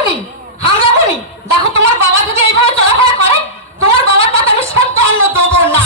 হামজাবনি হামজাবনি। দেখো তোমার বাবা যদি এইভাবে চলাফেরা করে, তোমার বাবার পাতে আমি সেদ্ধ অন্ন দেবো না।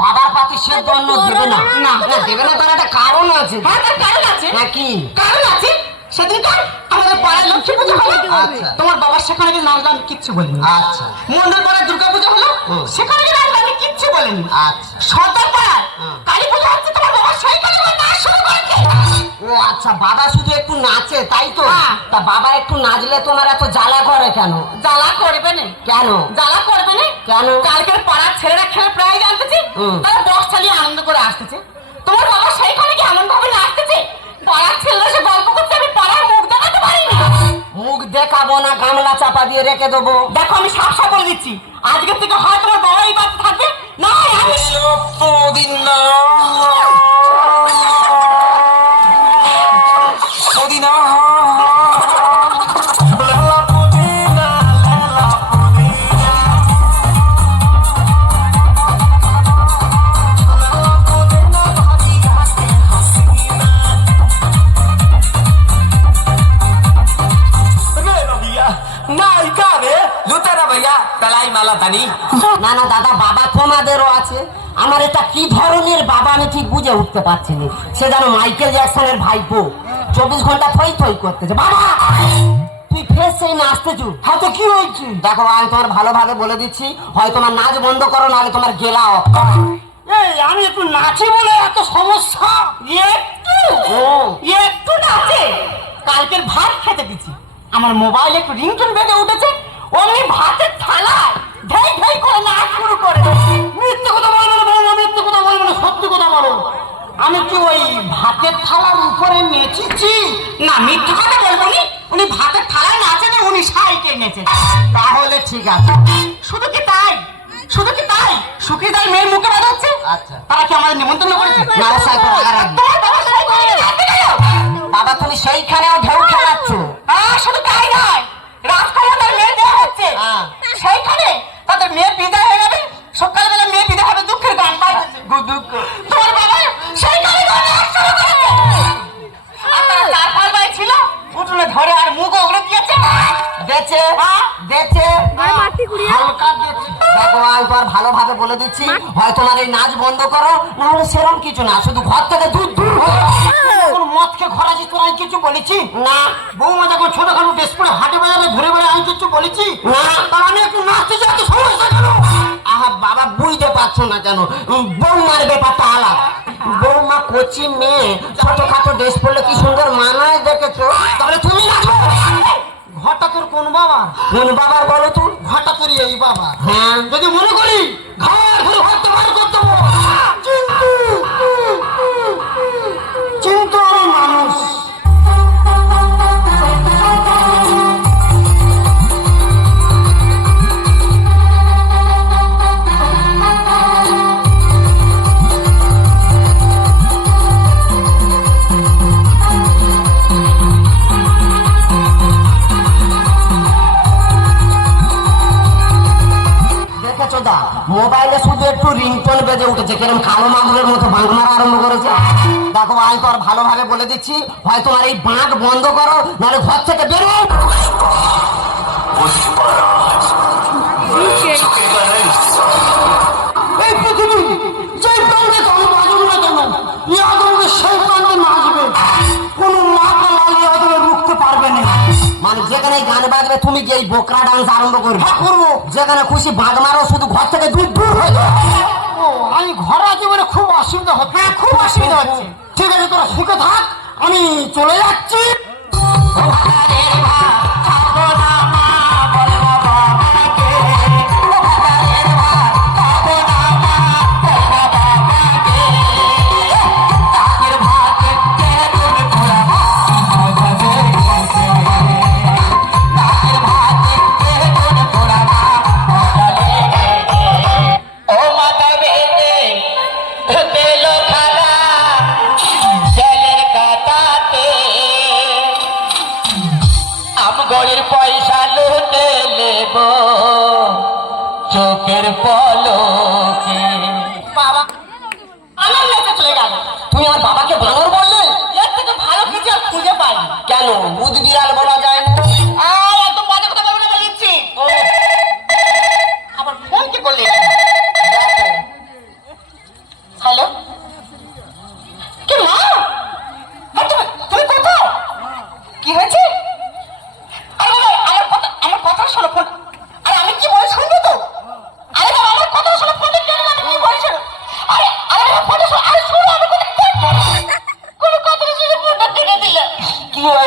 বাবার পাতে সেদ্ধ অন্ন দেবে না? না না দেবে না, তার একটা কারণ আছে। হ্যাঁ, তার কারণ আছে। কি কারণ আছে? সেদিনকার আমাদের পাড়ায় লক্ষ্মী পুজো হলো। আচ্ছা। তোমার বাবার সেখানে গিয়ে নাচলাম, কিচ্ছু বলিনি। আচ্ছা মন্ডল পাড়ায় দুর্গা পুজো হলো, সেখানে গিয়ে নাচলাম, কিচ্ছু বলিনি। আচ্ছা। সর্দার পাড়ায় কালী পুজো হচ্ছে, তোমার বাবা সেই কালী নাচ শুরু করেছে। ও আচ্ছা, বাবা শুধু একটু নাচে তাই তো? হ্যাঁ। তা বাবা একটু নাচলে তোমার এত জ্বালা করে কেন? জ্বালা করবে না। কেন? জ্বালা করবে না কেন? কালকের পাড়ার ছেলেরা খেলে প্রাইজ আনতেছে, তারা বক্স চালিয়ে আনন্দ করে আসতেছে। তোমার বাবা সেইখানে কি এমন ভাবে নাচতেছে, পাড়ার ছেলেরা সে গল্প করতে, আমি পাড়ার মুখ দেখাতে পারিনি। মুখ দেখাবো না, গামলা চাপা দিয়ে রেখে দেবো। দেখো আমি সাফ সাফ বলে দিচ্ছি, আজকের থেকে হয় তোমার বাবা এই বাড়িতে থাকবে, না হয় আমি। না না দাদা, বাবা তোমাদেরও আছে। আমার এটা কি ধরনের বাবা আমি ঠিক বুঝে উঠতে পারছি না। সে যেন মাইকেল জ্যাকসনের ভাইপো, 24 ঘন্টা থই থই করতেছে। বাবা তুই ফের সেই নাচতেছু? হ্যাঁ তো কি হয়েছে? দেখো আমি তোমার ভালোভাবে বলে দিচ্ছি, হয় তোমার নাচ বন্ধ করো, নাহলে তোমার গেলা অফ। এই আমি একটু নাচি বলে এত সমস্যা? একটু নাচে, কালকের ভাত খেতে দিচ্ছি, আমার মোবাইলে একটু রিংটোন বেজে উঠেছে, অমনি ভাতের থালায় ঢেই ঢেই করে নাচ শুরু করে। মিথ্যে কথা বলবো না বলো, মিথ্যে কথা বলবো না, সত্যি কথা বলো। আমি কি ওই ভাতের থালার উপরে নেচেছি? না, মিথ্যে কথা বলবো নি। উনি ভাতের থালায় নাচে না, উনি সাইকে নেচে। তাহলে ঠিক আছে। শুধু কি তাই, শুধু কি তাই, সুখী তাই মেয়ের মুখে বাধা হচ্ছে। আচ্ছা। তারা কি আমাদের নিমন্ত্রণ করেছে? না স্যার, তোমার বাবার সাথে করে নাচতে গেল। বাবা তুমি সেইখানেও ঢেউ খেলাচ্ছ। শুধু তাই নয়, রাজকন্যার মেয়ে দেওয়া হচ্ছে, সেইখানে তাদের মেয়ে বিদায় হয়ে যাবে, সকালবেলা মেয়ে বিদায় হবে, দুঃখের গান গাইতেছে। তোমার বাবা সেইখানে গান নাচ শুরু করেছে। আর তারা চার পাঁচ ভাই ছিল, উঠোনে ধরে আর মুখ ওগড়ে দিয়েছে। দেখে দেখে হালকা দেখে। দেখো আমি তোমার ভালোভাবে বলে দিচ্ছি, হয় তোমার এই নাচ বন্ধ করো, না হলে সেরকম কিছু না, শুধু ঘর থেকে দূর দূর মদ খেয়ে ঘরাছি, তোর আমি কিছু বলেছি না। বৌমা যখন ছোটখাটো ড্রেস পরে হাটে বাজারে ঘুরে বেড়ে, আমি কিছু বলেছি না। তার আমি একটু নাচতে যাই, এত সমস্যা কেন? আহা বাবা বুঝতে পারছো না কেন? বৌমার ব্যাপারটা আলাদা। বৌমা কচি মেয়ে, ছোটখাটো ড্রেস পরলে কি সুন্দর মানায় দেখেছো, তাহলে তুমি নাচো। ঘরটা তোর কোন বাবা? কোন বাবার বলো তো? ঘরটা তোর এই বাবা। হ্যাঁ। যদি মনে করি ঘর ঘরে ঘরটা বার করতে হবে, কিন্তু আমি মানুষ। দেখেছো দা, মোবাইলে শুধু একটু রিংটোন বেজে উঠেছে, কেরম কালো মাগুরের মতো বাঁক মারা আরম্ভ করেছে। দেখো আমি তো আর ভালোভাবে বলে দিচ্ছি, হয় তোমার এই বাঁক বন্ধ করো, নাহলে ঘর থেকে বেরো। এই পৃথিবী যে প্রান্তে তুমি বাজবে না কেন, এই আদমকে সেই প্রান্তে নাচবে। কোন মাথা লাগিয়ে আদমে রুখতে পারবে না। মানে যেখানে গান বাজবে তুমি যে এই বোকরা ডান্স আরম্ভ করবে। হ্যাঁ করবো। যেখানে খুশি বাঁক মারো, শুধু ঘর থেকে দূর দূর হয়ে যাও। ও, আমি ঘরে আছি বলে খুব অসুবিধা হচ্ছে। হ্যাঁ, খুব অসুবিধা হচ্ছে। ঠিক আছে, তোরা সুখে থাক, আমি চলে যাচ্ছি। আমগরের পয়সা লুটে নেব চোখের পলকে। বাবা আমার লেগে চলে গেল। তুমি আমার বাবাকে বানর বললে? এর থেকে ভালো কিছু আর খুঁজে পাই। কেন উদ বিড়াল বলা যায় না? এত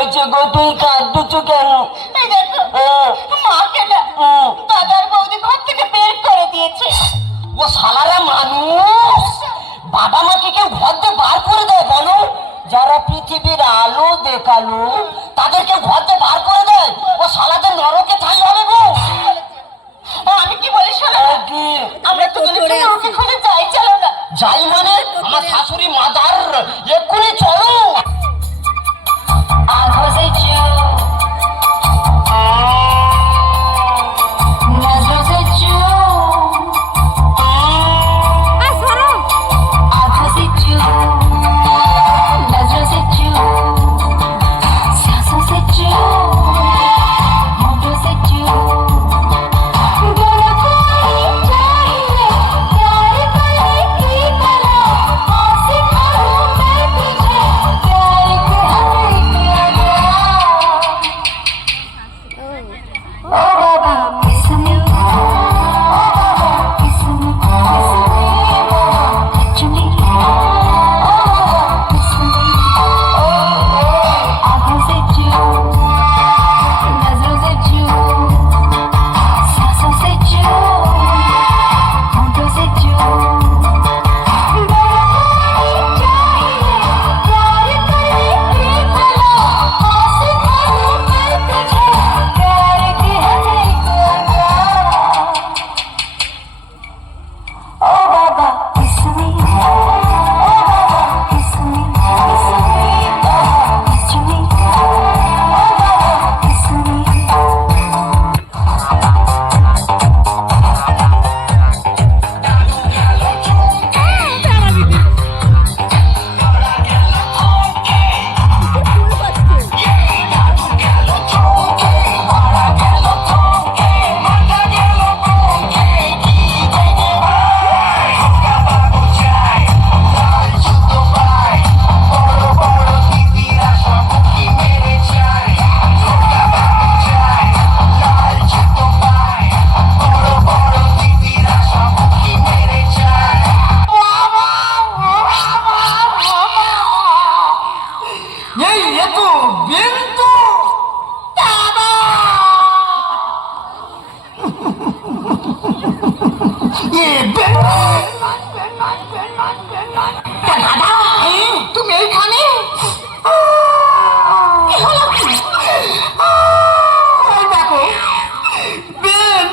হয়েছে গো, তুই কাঁদছো কেন? এই দেখো, মাকে না দাদার বৌদি ঘর থেকে বের করে দিয়েছে। ও শালারা মানুষ, বাবা মাকে কেউ ঘর দিয়ে বার করে দেয় বলো? যারা পৃথিবীর আলো দেখালো তাদেরকে ঘর দিয়ে বার করে দেয়? ও শালাদের নরকে ঠাই হবে গো। আমি কি বলি শোনো, কি? আমরা তো ওকে খুঁজে যাই, চলো না। যাই মানে? আমার শাশুড়ি মাদার, এক্ষুনি চলো। তুমি এইখানে? দেখো বেন,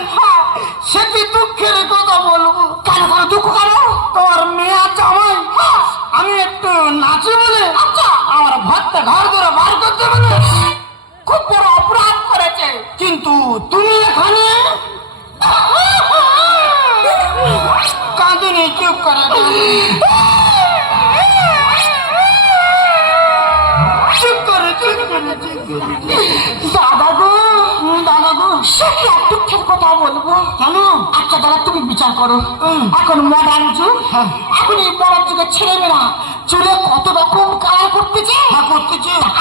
সে কি দুঃখের কথা বলবো। কেন কোনো দুঃখ কেন? তোর মেয়ে আর জামাই আমি একটু নাচি বলে আমার ঘর ধরে বার করতে বলে খুব বড় অপরাধ করেছে। কিন্তু তুমি এখানে কাঁদুনি, চুপ করে দাদা গো, সে কি এক দুঃখের কথা বলবো। কেন? আচ্ছা দাদা তুমি বিচার করো, এখন মডার্ন যুগ, এখন এই মডার্ন যুগের ছেলেমেয়েরা চুলে কত রকম কালার করতেছে।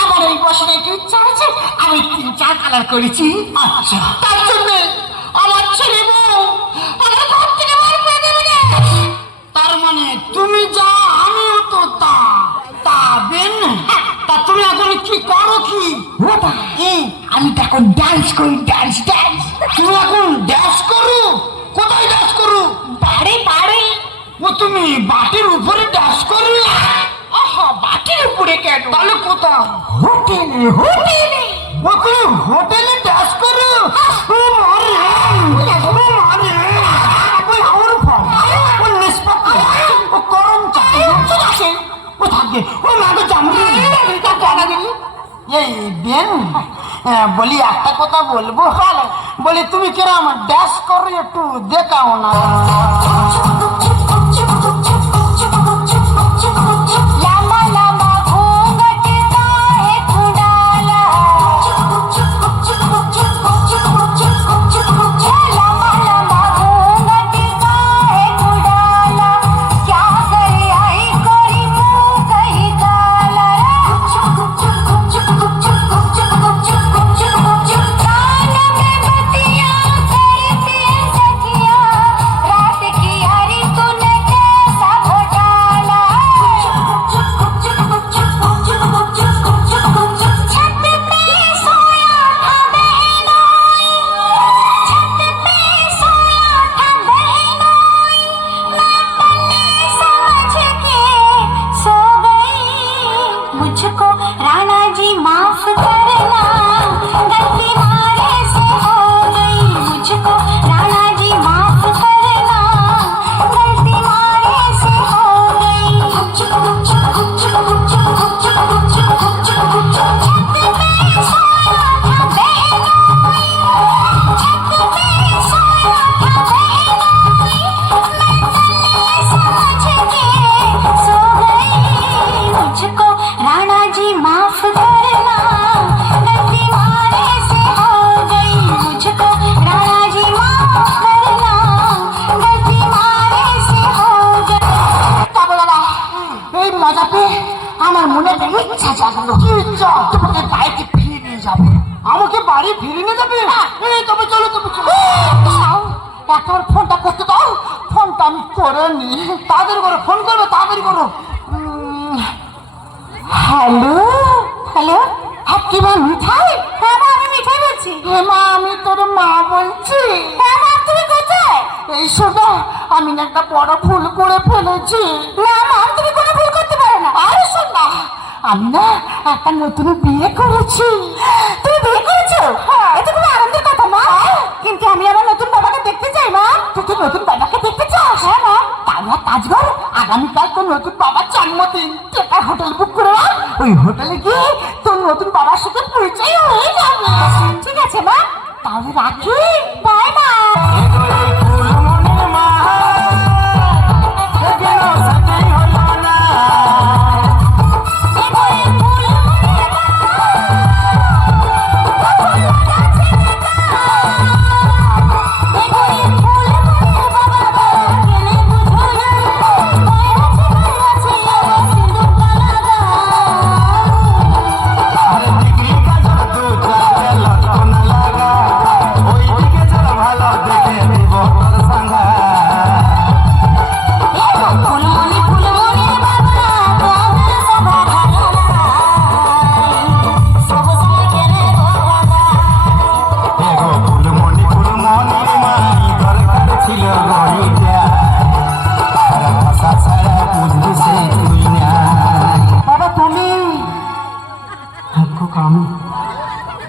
আমার এই বয়সে একটু ইচ্ছা আছে, আমি 3-4 কালার করেছি। আচ্ছা, তার জন্য আমার ছেলে বউ আমার ঘর থেকে বার করে দেবে না। তার মানে তুমি যা আমিও তো তা। তা বেন, তা তুমি এখন কি করো? কি আমি তো এখন ডান্স করি, ডান্স। তুমি এখন ডান্স করো? কোথায় ডান্স করো? বাড়ি। ও তুমি বাটির উপরে ডান্স করো? বাটির উপরে কেন? তাহলে কোথাও? হোটেলে। ও তুমি হোটেলে ডান্স করো? বলি একটা কথা বলবো, বলি তুমি কিরম ড্যাশ করো একটু দেখাও না। रात की हरी এই মজা পেয়ে আমার মনে একটা ইচ্ছা জাগলো। কি ইচ্ছা? তোমাকে বাড়িতে ফিরিয়ে নিয়ে যাবো। আমাকে বাড়ি ফিরিয়ে নিয়ে যাবে? এই তবে চলো, তবে চলো। একটা ফোনটা করতে দাও। ফোনটা আমি করে নি। তাড়াতাড়ি করো, ফোন করবে, তাড়াতাড়ি করো। হ্যালো হ্যালো, কি মা মিঠাই? হ্যাঁ মা, আমি মিঠাই বলছি। হ্যাঁ মা, আমি তোর মা বলছি। হ্যাঁ মা, তুমি কোথায়? এই শোনো, আমি না একটা বড় ভুল করে ফেলেছি। না মা, তুমি কোনো ভুল করতে পারো না। আরে শোন না, আমি না একটা নতুন বিয়ে করেছি। তুমি বিয়ে করেছো? হ্যাঁ। এটা খুব আনন্দের কথা মা। কিন্তু আমি আমার নতুন বাবাকে দেখতে চাই মা। তুই তো নতুন বাবাকে দেখতে চাস? হ্যাঁ মা। তাহলে এক কাজ কর, আগামীকাল তোর নতুন বাবার জন্মদিন, একটা হোটেল বুক করে রাখ। ওই হোটেলে গিয়ে তোর নতুন বাবার সাথে পরিচয় হয়ে যাবে। ঠিক আছে মা, তাহলে রাখি। বাই মা।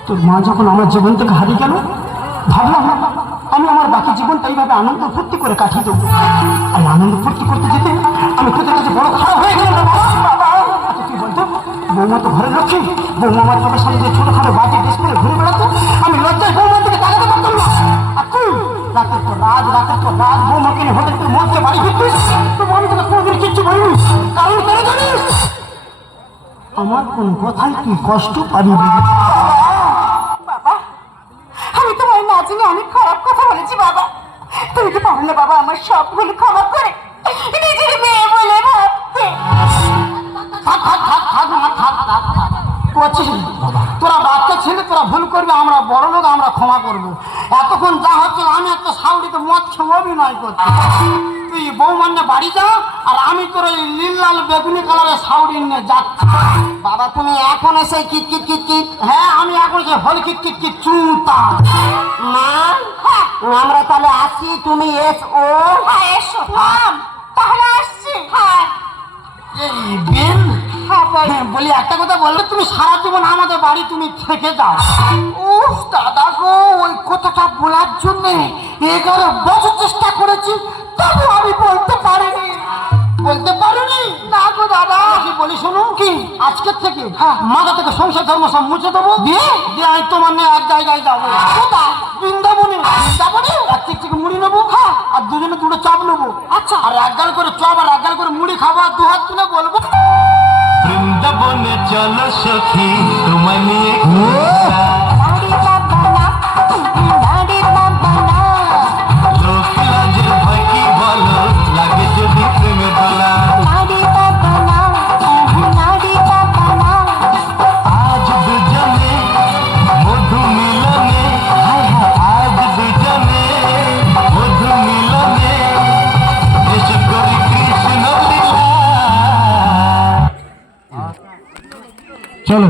তোর মা যখন আমার জীবন থেকে হারিয়ে গেল, ভাবলাম আমি আমার বাকি জীবনটা এইভাবে আনন্দ ফুর্তি করে কাটিয়ে দেবো। আর আনন্দ ফুর্তি করতে যেতে আমি তোদের কাছে বড় খারাপ হয়ে গেলাম। আচ্ছা তুই বলতো, বৌমা তো ঘরে লক্ষ্মী, বৌমা আমার চোখের সামনে ছোটখাটো বাজে ড্রেস করে ঘুরে বেড়াতো, আমি লজ্জায় বৌমার দিকে তাকাতে পারতাম না। আর তুই রাতের পর রাত বৌমাকে নিয়ে হোটেল করে মদকে বাড়ি ফিরতিস, তবু আমি তোকে কোনোদিন কিচ্ছু বলিনি। কারণ কেন জানিস? আমার কোন কথাই তুই কষ্ট পাবি না। বাবা, আমি তোমার না জেনে অনেক খারাপ কথা বলেছি বাবা। তুমি কি পারো না বাবা আমার সবগুলো ক্ষমা করে নিজের মেয়ে বলে ভাবতে? তোরা বাচ্চা ছেলে, তোরা ভুল করবে, আমরা বড় লোক, আমরা ক্ষমা করবো। এতক্ষণ যা হচ্ছিল, আমি একটা সাউডিতে মদ খেয়ে অভিনয় করছি। তুই বৌমান্নে বাড়ি যা, আর আমি তোর ওই নীল লাল বেগুনি কালারের সাউডি নিয়ে যাচ্ছি। বাবা তুমি এখন এসে কিট কিট কিট কিট। হ্যাঁ, আমি এখন যে হল কিট কিট কিট চুমতা। মা আমরা তাহলে আসি, তুমি এসো। হ্যাঁ এসো। তাহলে আসছি। হ্যাঁ এই বিল। হ্যাঁ বলি, একটা কথা বললে, তুমি সারা জীবন আমাদের বাড়ি তুমি থেকে যাও। উফ দাদা গো, ওই কথাটা বলার জন্য 11 বছর চেষ্টা করেছি, তবু আমি বলতে পারিনি। না গো দাদা। কি বলি শোনো, কি আজকের থেকে মাথা থেকে সংসার ধর্ম সব মুছে দেবো, দিয়ে আমি তোমার নিয়ে এক জায়গায় যাবো। কোথায়? বৃন্দাবনে। এক থেকে মুড়ি নেবো, আর দুজনে দুটো চপ নেবো। আচ্ছা। আর এক গাল করে চপ আর এক গাল করে মুড়ি খাবো, আর 2 হাত তুলে বলবো, বৃন্দাবনে চলো সখী তোমায় নিয়ে